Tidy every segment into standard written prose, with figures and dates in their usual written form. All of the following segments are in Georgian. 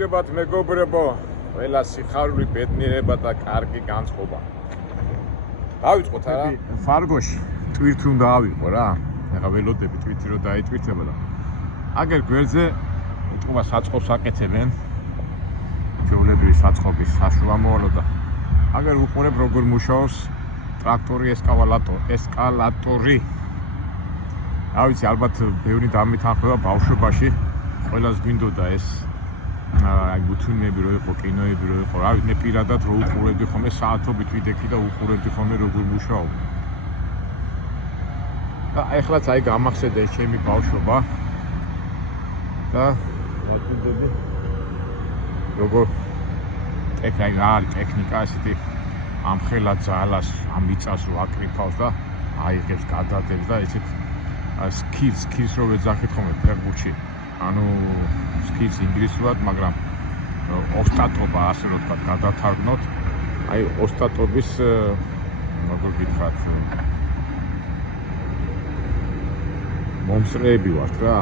გამარჯობათ მეგობრებო, ყველა სიხარული ბედნიერება და კარგი განწყობა. დავიწყოთ არა? ფარგოში ტვირთი უნდა ავიყო რა. ეხლა ველოდები ტვირთი რო დაიტვირთება და აგერ გვერდზე უტყობა საწყობს აკეთებენ. ჩვეულებრივი საწყობის საშუამოვალო და აგერ უყურებ როგორ მუშაობს ტრაქტორი ესკალატორი. რა ვიცი, ალბათ ბევრი დამითანხმება ბავშვობაში. ყველას გვინდოდა ეს აი მუთუნები რო იყო, კინოები რო იყო, რა ვიცი, მე პირადად რო უყურებდი ხოლმე საათობით ვიდექი და უყურებდი ხოლმე როგორ მუშაობს. და ეხლაც აი გამახსენდა ჩემი ბავშვობა და ვაკვირდები როგორ ტექნიკა არის ტექნიკა ესეთი ამხელა ძალას ამ მიწას რო აკრიფავს და აიღებს გადადებს და ესეთ skills რო ვეძახით ხოლმე ფეხბურთში. ანუ skills ინგლისურად, მაგრამ ოსტატობა ასე რომ თქვა გადათარგმნოთ. აი ოსტატობის როგორ გითხრათ მომსწრეები ვართ რა.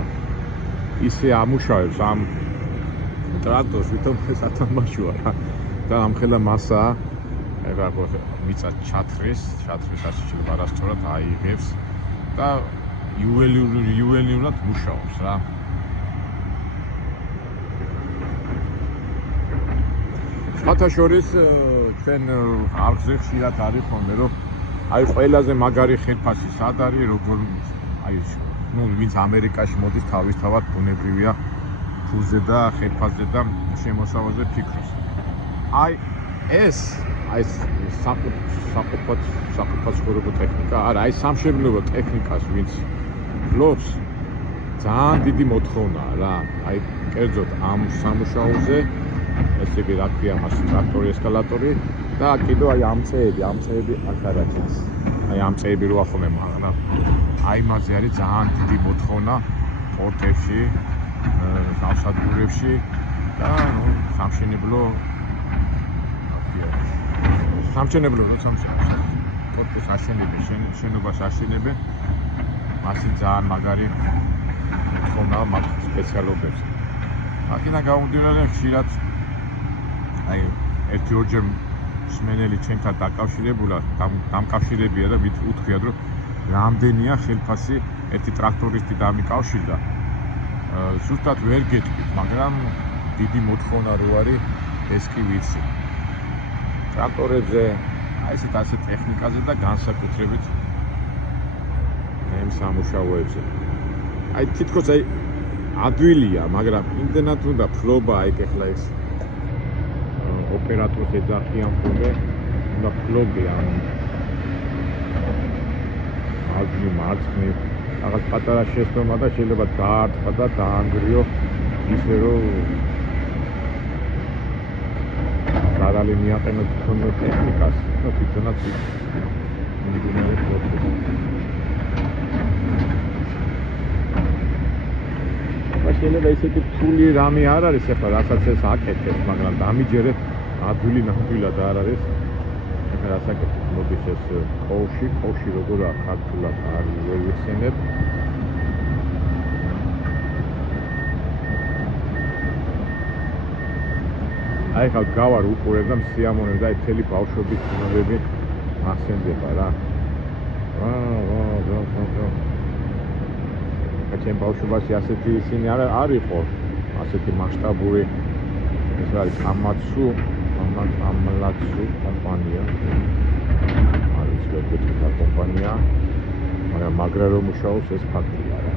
ისე ამუშავებს ამ ტრაქტორს, ვითომ სათამაშოა რა. და ამხელა მასაა. ეხლა მიწა ჩათრეს ასე შეიძლება არასწორად აიღებს და იუველირულად მუშაობს რა. სხვათა შორის ჩვენ არხზე ხშირად არის ხოლმე რომ აი ყველაზე მაგარი ხელფასი სად არის, როგორ აი ვინც ამერიკაში მოდის თავისთავად ბუნებრივია ფულზე და ხელფასზე და შემოსავალზე ფიქრობს. აი ეს საკუთარ ცხოვრებო ტექნიკა არა, აი სამშენებლო ტექნიკას ვინც ფლობს ძალიან დიდი მოთხოვნაა რა. აი კერძოდ ამ სამუშაოზე ესე იგი რა ქვია მას ტრაქტორი ესკალატორი და კიდევ აი ამწეები აქ არ არის. აი ამწეები რო ახome მაგრამ აი მასზე არის ძალიან დიდი მოთხოვნა პორტებში, სამსადგურებში და ნუ სამშენებლო პორტის აშენების შენობას აშენებენ. მასი ძალიან მაგარი მოთხოვნაა მაგ სპეციალობებს. აქედან გამომდინარე ხშირად აი ერთ-ორჯერ მსმენელი ჩვენთან დამკავშირებია და უთქვიათ რომ რამდენია ხელფასი ერთი ტრაქტორისტი დამიკავშირდა. ზუსტად ვერ გეტყვით, მაგრამ დიდი მოთხოვნა რო არის ეს კი ვიცი. ტრაქტორებზე აი ასე ტექნიკაზე და განსაკუთრებით ამ სამუშაოებზე. აი თითქოს აი ადვილია, მაგრამ იმდენად უნდა ფლობა აი ეხლა ეს ოპერატორს ეძახიან ხოლმე, უნდა ფლობი ამ მარცხნივ რაღაც პატარა შეცდომა და შეიძლება დაარტყა და დაანგრიო ისე რომ ზარალი მიაყენოს თუნდაც ტექნიკას და თვითონაც მიგუნები ფლობს. შეიძლება ისეთი რთული რამე არ არის ახლა რასაც ეს აკეთებს, მაგრამ დამიჯერეთ ადვილი-ნამდვილად არ არის. ახლა რაც აკეთებს მოდის ეს კოვში როგორ ქართულად არ ვიხსენებ. აი ხა გავარ უყურებ და სიამოვნებ და მთელი ბავშვობის ცნობები ახსენდება რა. ჩემ ბავშვობაში ასეთი ისინი არ იყო, ასეთი მასშტაბური. ეს არის ამაცუ კომპანია. არის შეგეთქვა კომპანია, მაგრამ მაგრა რომ მუშაობს ეს ფაქტია რა.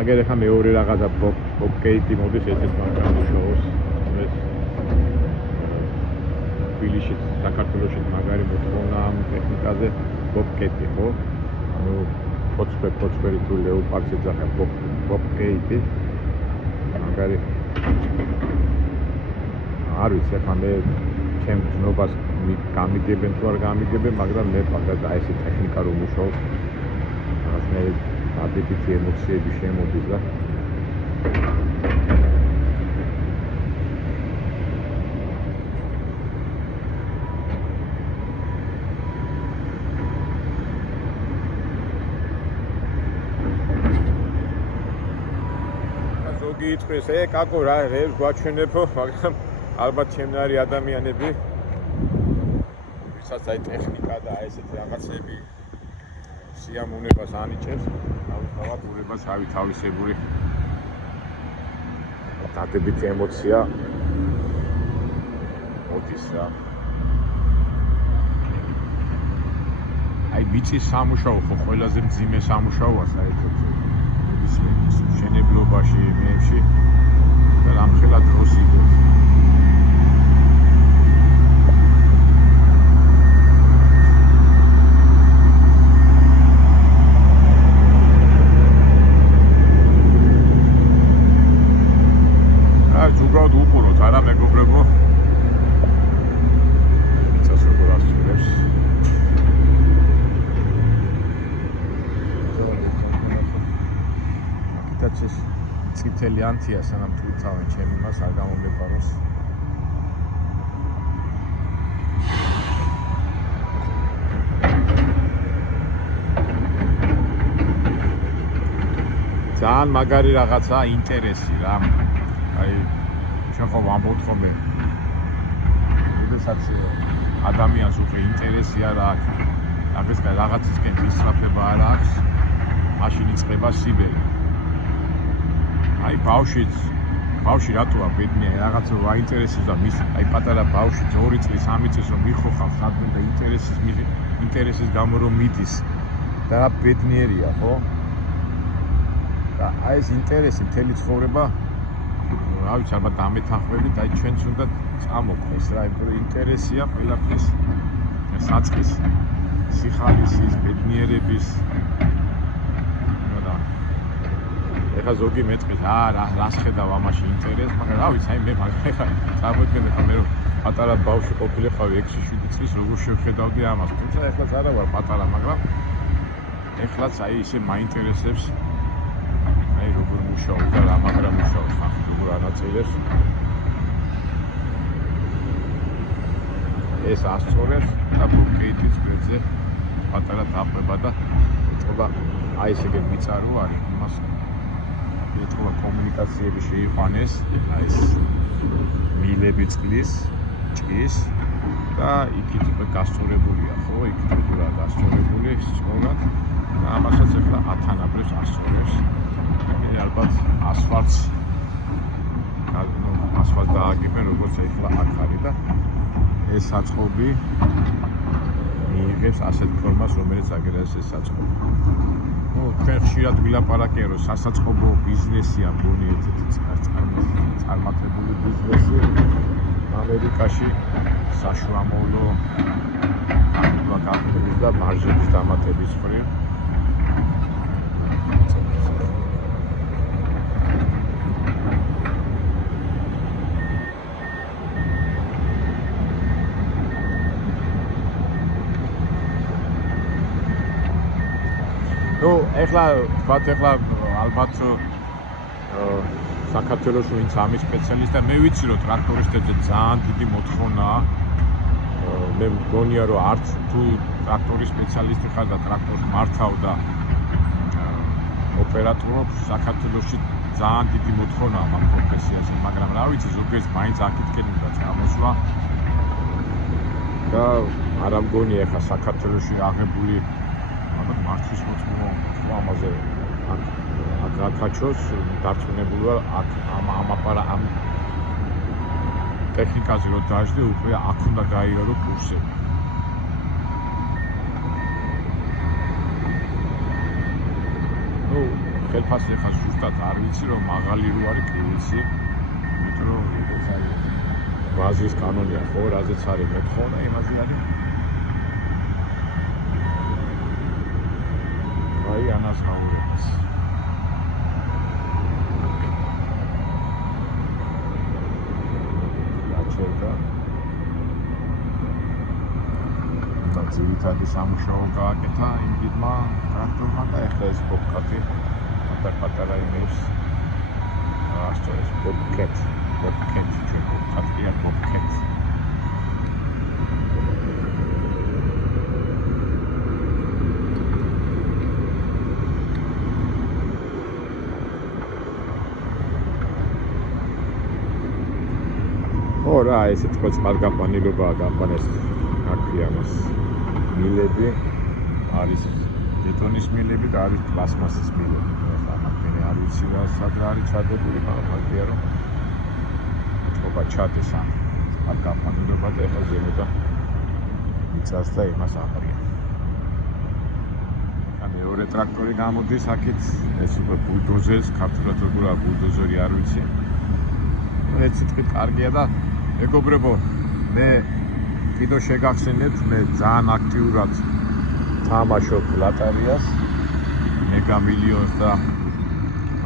აგერ ხა მეორე რაღაცა პოპკეიტი მოდის ესეც მაგრა მუშაობს. ეს თბილისში, საქართველოში მაგარი მოთხოვნა ამ ტექნიკაზე პოპკეტი ხო? ანუ ფოცხვერი თუ ლეოპარდს ეძახიან პოპკეიტი. მაგარი არ ვიცი, ახლა მე ჩემ ძნობას გამიგებენ თუ არ გამიგებენ, მაგრამ მე ფაქტად აი ეს ტექნიკა რომ მუშაობს, რაღაცნაირი დადებითი ემოციები შემოდის და იგი იტყვის, კაკო რა რევს გვაჩვენებო, მაგრამ ალბათ ჩემნარი ადამიანები ვისაც აი ტექნიკა და ესეთი რაღაცები სიამოვნებას ანიჭებს, თავისთავად ურებას რავი თავისებური დადებითი ემოცია მოდის რა. აი მიწის სამუშაო ხო ყველაზე მძიმე სამუშაოა საერთოდ მშენებლობაში, მეებში და რამხელა დროს იგებს. ზოგადად უყუროთ არა მეგობრებო, მიწას როგორ ასრულებს. აკითაც ეს წითელი ანთია, სანამ თვითავენ ჩემი მას არ გამომეყაროს. ძალიან მაგარი რაღაცა ინტერესი რა. აი ჩვენ ხო ვამბობთ ხოლმე როდესაც ადამიანს უკვე ინტერესი არ აქვს რაღაცისკენ მისწრაფება არ აქვს, მაშინ იწყება სიბელი. აი ბავშვი რატოა ბედნია რაღაცა აინტერესებს და მის აი პატარა ბავშვი 2 წლის 3 წლის რომ მიხოხავს სადმე და ინტერესის გამო რომ მიდის და რა ბედნიერია ხო? და აი ეს ინტერესი მთელი ცხოვრება რა ვიცი ალბათ დამეთანხმებით აი ჩვენც უნდა წამოყვეს რა, იმიტომ რომ ინტერესია ყველაფრის საწყის სიხალისის, ბედნიერების და ეხლა ზოგი მეტყვის რას ხედავ ამაში ინტერესს, მაგრამ რა ვიცი აი მე ეხლა წარმოიდგინე მე რომ პატარა ბავშვი ყოფილიყავი 6-7 წლის როგორ შევხედავდი ამას, თუმცა ეხლაც არა ვარ პატარა, მაგრამ ეხლაც აი ისე მაინტერესებს აი როგორ მუშაობს და რა მაგრა მუშაობს ხახი როგორ ანაწილებს ეს ასწორებს და კონკრეტის გვერდზე პატარა დაყვება და ეთქობა აი ესე მიწარო არის იმას ეთქობა კომუნიკაციები შეიყვანეს აი ეს მილები წყლის ჭის და იქით უკვე გასწორებულია ხო იქით უკვე გასწორებული სწორად და ამასაც ახლა ათანაბრებს ასწორებს ალბათ ასფალტს დააგებენ როგორც ახლა აქ არის და ეს საწყობი მიიღებს ასეთ ფორმას რომელიც აგერას ეს საწყობი. ნუ ჩვენ ხშირად ვილაპარაკია რომ სასაწყობო ბიზნესია მგონი ერთ-ერთი წარმატებული ბიზნესი ამერიკაში საშუალო განვითარების და მარჟების დამატების მხრივ ეხლა თქვათ ეხლა ალბათ საქართველოს ვინც ამის სპეციალისტია მე ვიცი რომ ტრაქტორისტებზე ძალიან დიდი მოთხოვნაა მე მგონია რომ არც თუ ტრაქტორის სპეციალისტი ხარ და ტრაქტორს მართავ და ოპერატორობ საქართველოში ძალიან დიდი მოთხოვნაა ამ პროფესიაზე მაგრამ რა ვიცი ზოგიერთ მაინც აქეთკენ უნდა წამოსვლა და არ მგონია ეხლა საქართველოში აღებული მართვის მოწმობა ამაზე აკაჩოს დარწმუნებული ვარ ამ ტექნიკაზე რომ დაждე უკვე აქ უნდა გაიარო კურსები. ნუ ხელფასი ხა ზუსტად არ ვიცი რომ მაღალი რო არის კი ვიცი იმიტომ რომ ეს არის ბაზის კანონია ხო რაზეც არის მოთხოვნა იმაზე არის აი ანასაურებს გაჩერდა და ძირითადი სამუშაო გააკეთა იმ დიდმა ტრაქტორმა და ეხლა ეს ბობკატი პატარ-პატარა იმებს ასწორებს ბობკეტ ჩვენ ბობკატია ბობკეტ ხო რა, ესე თქო წყალგამყანილობაა გამყანეს აქვია მას მილები, არის ბეტონის მილები და არის პლასმასის მილები. ახლა მაგდენი არ ვიცი რა სად არის ჩადებული, მაგრამ მაგდია რომ წყობა ჩადეს ამ წყალგამყანილობა და ეხლა ზემოდან იწას და იმას აყრია. მეორე ტრაქტორი გამოდის აქეთ, ეს უკვე ბულდოზერს, ქართულად როგორ არის ბულდოზერი არ ვიცი. ეს თვითონ კარგია და მეგობრებო, მე კიდევ შეგახსენებთ, მე ძალიან აქტიურად თამაშობ ლოტარიას, მეგა მილიონს და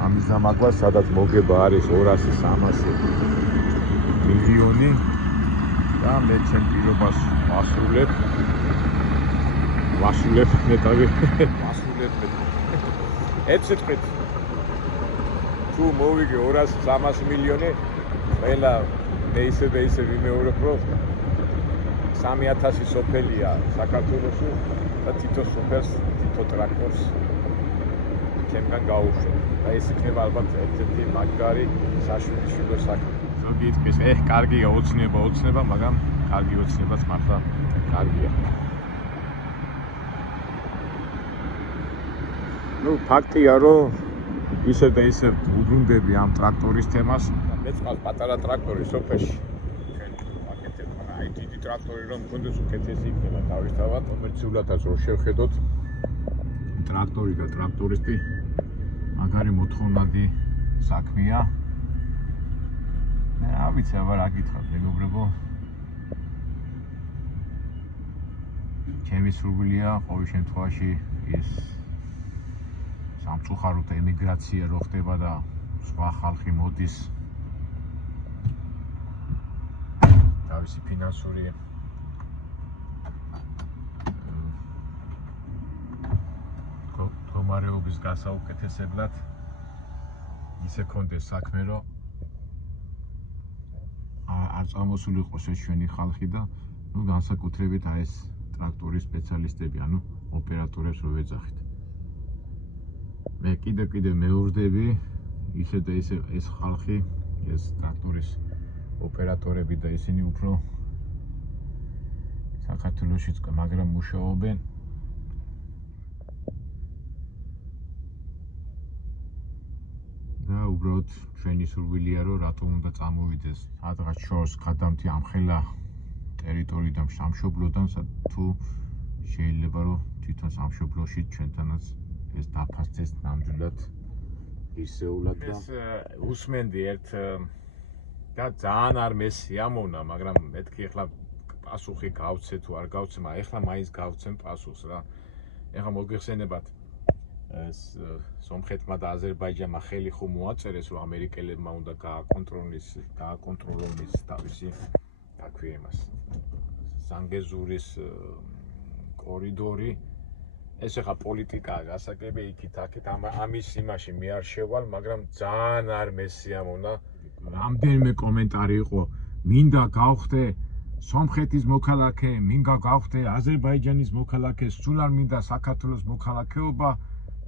ამის დამაგვას, სადაც მოგება არის 200-300 მილიონი და მე ჩემ პირობას ვასრულებ მეტავი ერთ სიტყვით თუ მოვიგე 200-300 მილიონი ყველა მე ისე ვიმეორებ რომ 3000 სოფელია საქართველოში და თითო სოფელს თითო ტრაქტორს ჩემგან გაუშვებ და ეს იქნება ალბათ ერთ-ერთი მაგარი საშვილიშვილო საქმე. ზოგი იტყვის კარგია ოცნება, მაგრამ კარგი ოცნებაც მართლა კარგია. ნუ ფაქტია რომ ისე და ისე უბრუნდები ამ ტრაქტორის თემას. მე წყალ პატარა ტრაქტორი სოფელში. ჩვენ ვაკეთებ, მაგრამ აი დიდი ტრაქტორი რომ მქონდეს უკეთესი იქნება თავისთავად, კომერციულადაც რო შევხედოთ. ტრაქტორი და ტრაქტორისტი მაგარი მოთხოვნადი საქმეა. მე არ ვიცი აბა რა გითხრათ მეგობრებო. ჩემი სრულია ყოველ შემთხვევაში ის სამწუხაროდ ემიგრაცია რო ხდება და სხვა ხალხი მოდის თავისი ფინანსური მდგომარეობის გასაუკეთესებლად ისე კონდეს საქმე რომ არ წარმოსულიყოს ეს ჩვენი ხალხი და ნუ განსაკუთრებით აი ეს ტრაქტორის სპეციალისტები, ანუ ოპერატორებს რო ვეძახით. მე კიდევ მეურდები ისე და ისე ეს ხალხი, ეს ტრაქტორის ოპერატორები და ისინი უფრო საქართველოშიც მაგრამ მუშაობენ. და უბრალოდ ჩვენი სურვილია რომ რატომ უნდა წამოვიდეს სადღაც შორს გადამთი ამხელა ტერიტორიიდან სამშობლოდან თუ შეიძლება რომ თვითონ სამშობლოში ჩვენთანაც ეს დაფასდეს ნამდვილად ისეულად და უსმენდი ერთ და ძალიან არ მესიამოვნა, მაგრამ მეთქი ახლა პასუხი გავცე თუ არ გავცე, მაგრამ ახლა მაინც გავცემ პასუხს რა. ახლა მოგეხსენებათ ეს სომხეთმა და აზერბაიჯანმა ხელი ხომ მოაწერეს რომ ამერიკელებმა უნდა გააკონტროლონ თავისი აქვე იმას ზანგეზურის კორიდორი. ეს ახლა პოლიტიკაა გასაგები იქით-აქით ამის იმაში მე არ შევალ, მაგრამ ძალიან არ მესიამოვნა. რამდენიმე კომენტარი იყო, მინდა გავხდე სომხეთის მოქალაქე, მინდა გავხდე აზერბაიჯანის მოქალაქე, სულ არ მინდა საქართველოს მოქალაქეობა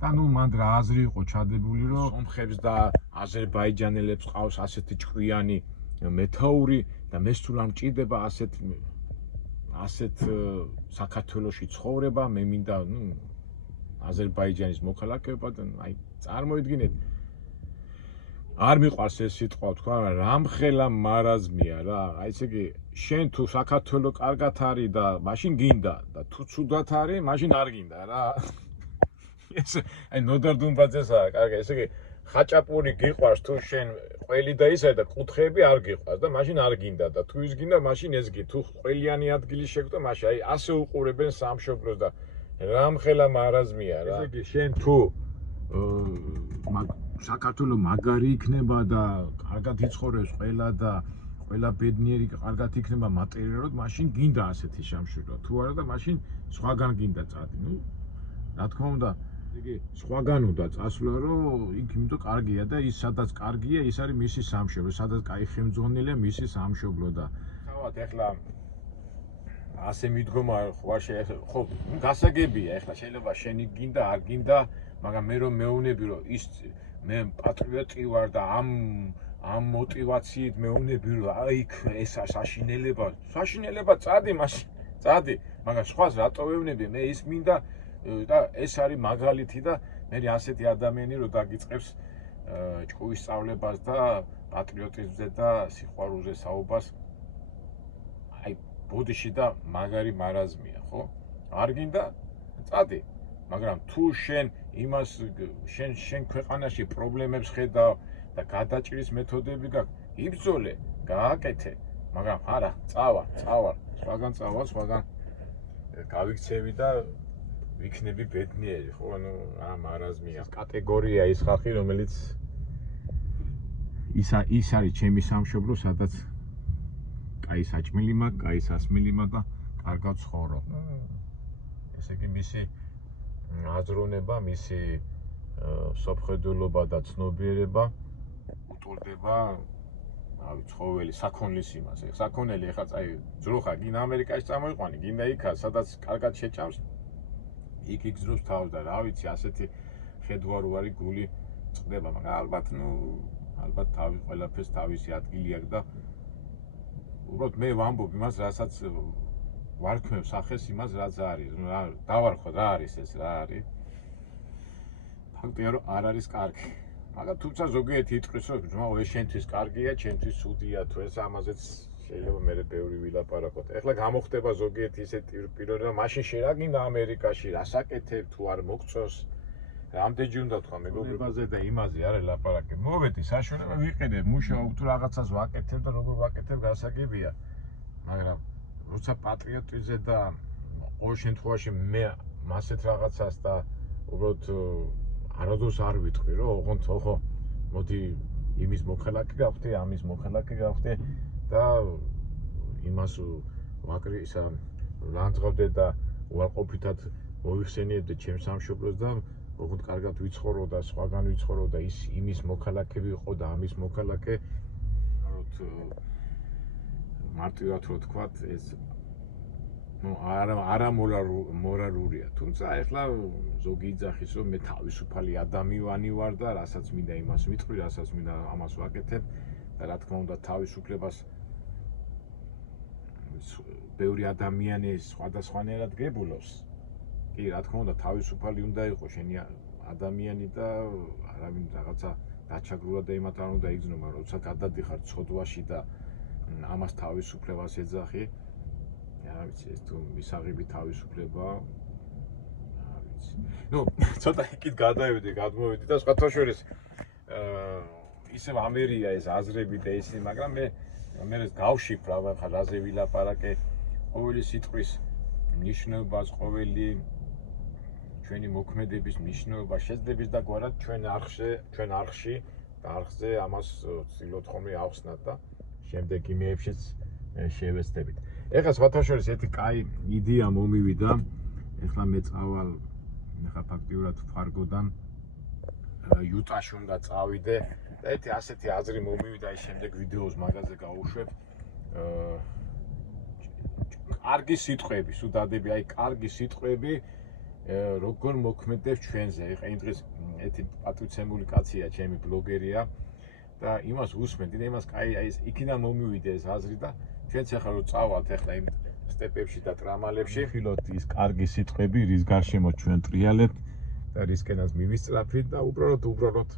და ნუ მან რა აზრი იყო ჩადებული რომ სომხებს და აზერბაიჯანელებს ყავს ასეთი ჭკვიანი მეთაური და მე სულ არ მჭირდება ასეთ საქართველოში ცხოვრება, მე მინდა აზერბაიჯანის მოქალაქეობა და აი წარმოიდგინეთ არ მიყვარს ეს სიტყვა თქვა რამხელა მარაზმია რა. აი ესე იგი შენ თუ საქართველო კარგად არის და მაშინ გინდა და თუ ცუდად არის მაშინ არ გინდა რა. ეს აი ნოდარ დუმბაძესაა კარგი, ესე იგი ხაჭაპური გიყვარს თუ შენ ყველი და ისა და კუთხეები არ გიყვარს და მაშინ არ გინდა და თუ ის გინდა მაშინ ეს გი თუ ყველიანი ადგილი შეგვდა მაშინ აი ასე უყურებენ სამშობლოს და რამხელა მარაზმია რა. ესე იგი შენ თუ საქართველო მაგარი იქნება და კარგად იცხოვრებს ყველა და ყველა ბედნიერი კარგად იქნება მატერიალურად, მაშინ გინდა ასეთი სამშობლო. თუ არა და მაშინ სხვაგან გინდა წადი. ნუ რა თქმა უნდა იგი სხვაგან უნდა წასვლა რომ იქ იმიტომ კარგია და ის სადაც კარგია ის არის მისი სამშობლო, სადაც კაი ხელმძღვანელია მისი სამშობლო და თავად ეხლა ასე მიდგომა ხო გასაგებია ეხლა შეიძლება შენი გინდა არ გინდა, მაგრამ მე რომ მეუნები რომ ის მე პატრიოტი ვარ და ამ ამ мотивაციით მეუბნები რომ აი ეს საშინელება წადი მაშინ წადი მაგრამ სხვას რატო ვეუბნები მე ის მინდა და ეს არის მაგალითი და მე ასეთი ადამიანი რომ დაგიწყებს ჭკუის სწავლებას და პატრიოტიზმზე და სიყვარულზე საუბარს აი ბოდიში და მაგარი მარაზმია ხო არ გინდა წადი მაგრამ თუ შენ იმას შენ ქვეყანაში პრობლემებს ხედავ და გადაჭრის მეთოდები გაქვს იბრძოლე გააკეთე მაგრამ არა წავა სხვაგან წავა სხვაგან გავიქცევი და ვიქნები ბედნიერი ხო ანუ რა მარაზმია კატეგორია ის ხალხი რომელიც ის არის ჩემი სამშობლო სადაც კაი საჭმელი მაქვს კაი სასმელი მაქვს და კარგად ცხოვრობ ესე იგი მისი აზროვნება მისი სოფხედულობა და ცნობიერება უტოლდება რავი ცხოველი საქონლის იმას საქონელი ეხლა წაი ძროხა გინდა ამერიკაში წამოიყვანი გინდა იქა სადაც კარგად შეჭამს იქ იგზნობს თავს და რა ვიცი ასეთი ხედვაროვარი გული წდება მაგრამ ალბათ თავი ყველაფერს თავისი ადგილი აქვს და უბრალოდ მე ვამბობ იმას რასაც ვარქმევ სახეს იმას რაც არის დავარქვა რა არის ეს რა არის ფაქტია რომ არ არის კარგი მაგრამ თუმცა ზოგიერთი იტყვის რომ ძმაო ეს შენთვის კარგია ჩემთვის ცუდია თუ ეს ამაზეც შეიძლება მე ბევრი ვილაპარაკოთ ეხლა გამოხდება ზოგიერთი ისეთი პირობა მაშინ შე რა გინდა ამერიკაში რასაკეთებ თუ არ მოგწოს რამდენი უნდა თქვა მეგობრებაზე და იმაზე არა ლაპარაკი მოვედი საშუალება ვიყიდე მუშაობ თუ რაღაცას ვაკეთებ და როგორ ვაკეთებ გასაგებია მაგრამ როცა პატრიოტიზმზე და ყოველ შემთხვევაში მე მასეთ რაღაცას და უბრალოდ არადოს არ ვიტყვი რომ ოღონდ ხო მოდი იმის მოხელაკი გავხდე ამის მოხელაკი გავხდე და იმას ვაკრისა ლანძღავდე და უარყოფითად მოიხსენიებდე ჩემს სამშობლოს და ოღონდ კარგად ვიცხოვრო და სხვაგან ვიცხოვრო და ის იმის მოხელაკე ვიყო და ამის მოხელაკე მარტივად რო თქვათ ეს არა მორალურია თუმცა ეხლა ზოგი იძახის რომ მე თავისუფალი ადამიანი ვარ და რასაც მინდა იმას ვიტყვი რასაც მინდა ამას ვაკეთებ და რა თქმა უნდა თავისუფლებას ბევრი ადამიანი სხვადასხვანაირად გებულობს კი რა თქმა უნდა თავისუფალი უნდა იყოს შენი ადამიანი და არავინ რაღაცა დაჩაგრულად და იმათ არ უნდა იგრძნო მაგრამ როცა გადადიხარ ცოდვაში და ამას თავისუფლებას ეძახი რა ვიცი ეს თუ მისაღები თავისუფლება რა ვიცი ნუ ცოტა იქით გადავედი გადმოვედი და სხვათა შორის ისევ ამერია ეს აზრები და ისინი მაგრამ მე გავშიფრავ ხა რაზე ვილაპარაკე ყოველი სიტყვის ნიშნობას ყოველი ჩვენი მოქმედების მნიშვნელობა შეძლებს და გვარად ჩვენ არხში და არხზე ამას ვცდილობთ ხოლმე ავხსნათ და შემდეგ იმეებშიც შევეცდებით ეხლა სხვათა შორის ერთი კაი იდეა მომივიდა ეხლა მე წავალ ეხლა ფაქტიურად ფარგოდან იუტაში უნდა წავიდე და ერთი ასეთი აზრი მომივიდა ის შემდეგ ვიდეოს მაგაზე გავუშვებ კარგი სიტყვები სულ დადები აი კარგი სიტყვები როგორ მოქმედებს ჩვენზე ეხლა იმ დღეს ერთი პატრიცემული კაცია ჩემი ბლოგერია და იმას უსმენდი და იმას კაი აი ეს იქიდან მომივიდა ეს აზრი და ჩვენც ახლა რომ წავალთ ახლა იმ სტეპებში და ტრამალებში ხილოთ ის კარგი სიტყვები რის გარშემო ჩვენ ტრიალებთ და რისკენაც მივისწრაფით და უბრალოდ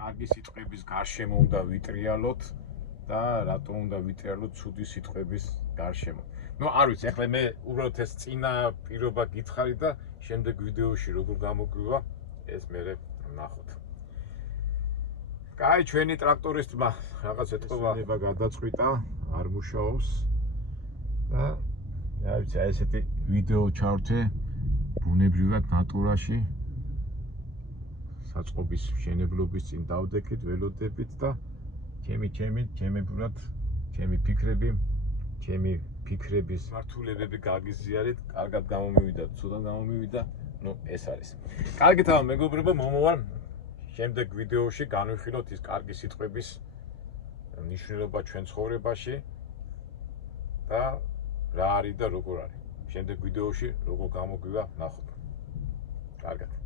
კარგი სიტყვების გარშემო უნდა ვიტრიალოთ და რატომ უნდა ვიტრიალოთ ცუდი სიტყვების გარშემო ნუ არ ვიცი ახლა მე უბრალოდ ეს წინა პირობა გითხარი და შემდეგ ვიდეოში როგორ გამოგვივა ეს მე ვნახოთ კაი ჩვენი ტრაქტორისტმა რაღაც ეთყობა გადაწყვიტა არ მუშაობს და რა ვიცი აი ესეთი ვიდეო ჩავრთე ბუნებრივად ნატურაში საწყობის მშენებლობის წინ დავდექით ველოდებით და ჩემი ფიქრების მართულებები გაგიზიარეთ კარგად გამომივიდა ცუდად გამომივიდა ნუ ეს არის კარგით ამ მეგობრებო მომოვარ შემდეგ ვიდეოში განვიხილოთ ის კარგი სიტყვების ნიშნულობა ჩვენ ცხოვრებაში და რა არის და როგორ არის შემდეგ ვიდეოში როგორ გამოგვივა ნახოთ კარგად